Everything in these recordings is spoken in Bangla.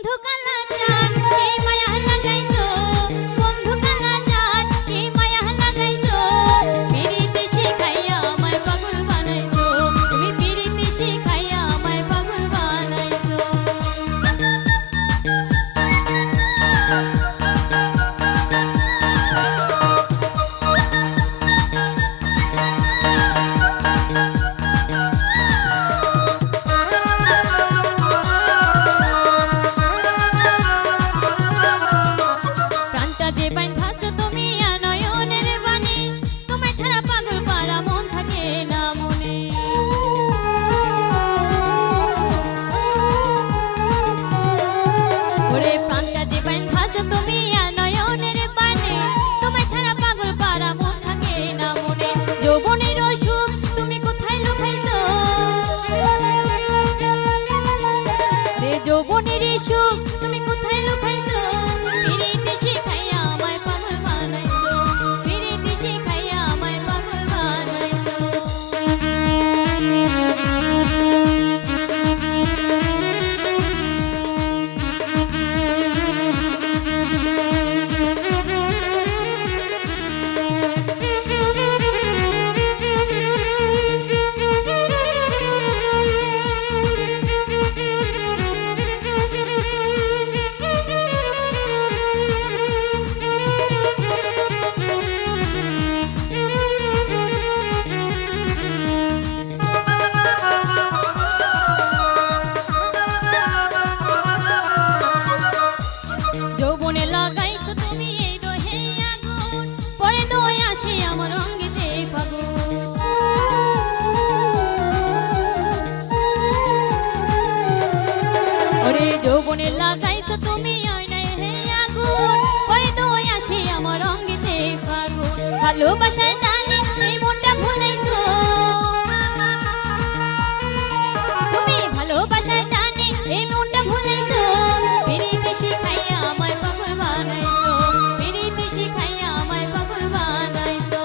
বন্ধু কালা চাঁদ কি মায়া লাগাইছো, বন্ধু কালা চাঁদ কি মায়া লাগাইছো, পিরিতি শিখাইয়া আমায় পাগল বানাইছো, তুমি পিরিতি শিখাইয়া আমায় পাগল বানাইছো। যৌবনের সুখ তুমি কোথায় লুকাইছো, পিরিতি শিখাইয়া আমায় পাগল বানাইছো, পিরিতি শিখাইয়া আমায় পাগল বানাইছো। যৌবনে লাগাইছো তুমি এই দহে আগুন, পরে দই আসে আমার অঙ্গেতে ফাগুন। ওরে যৌবনে লাগাইছো তুমি ওই দহে আগুন, পরে দই আসে আমার অঙ্গেতে ফাগুন। ভালোবাসায় টানে এই মনটা ভুলাইছো, তুমি ভালোবাসায় টানে এই মনটা ভুলাইছো, পিরিতি শিখাইয়া আমায় পাগল বানাইছো, পিরিতি শিখাইয়া আমায় পাগল বানাইছো।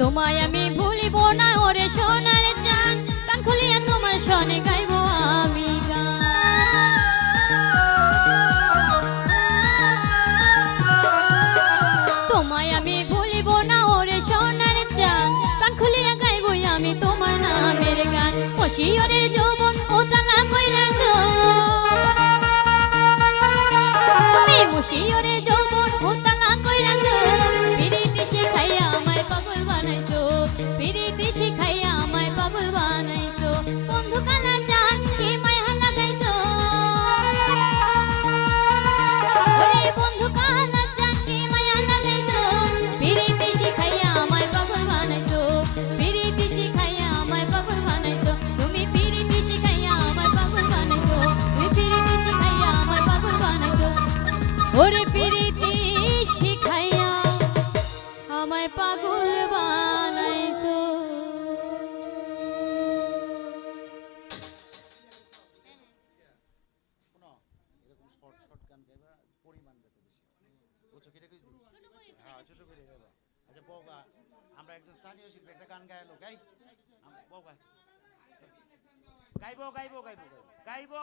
তোমায় আমি ভুলিব না ওরে সোনার চাঁদ, প্রাণ খুলিয়া তোমার সনে গাইব আমি গান। তোমায় আমি ভুলিব না ওরে সোনার চাঁদ, প্রাণ খুলিয়া গাইব আমি তোমার নামের গান। মশিয়রের যৌবন ও তালা কইরাছো, তুমি মশিয়রের যৌবন ও তালা কইরাছো, পিরিতি শিখাইয়া আমায় পাগল বানাইছো, পিরিতি শিখাইয়া আমায় পাগল বানাইছো। বন্ধু কালা চাঁদ কি মায়া লাগাইছো, ওরে বন্ধু কালা চাঁদ কি মায়া লাগাইছো, পিরিতি শিখাইয়া আমায় পাগল বানাইছো, পিরিতি শিখাইয়া আমায় পাগল বানাইছো, তুমি পিরিতি শিখাইয়া আমায় পাগল বানাইছো, তুমি পিরিতি শিখাইয়া আমায় পাগল বানাইছো, ওরে পিরিতি শিখাইয়া আমায় পাগল বানাইছো। এরকম শর্ট শর্ট গান গাইবা, পরিমাণ যাতে বেশি বুঝছো কিটা কইছি, হ্যাঁ ছোট করে গাইবা। আচ্ছা বউগা, আমরা একজন স্থানীয় শিল্পী একটা গান গাইলো গাই, বউগা গাইবো গাইবো গাইবো গাইবো গাইবো।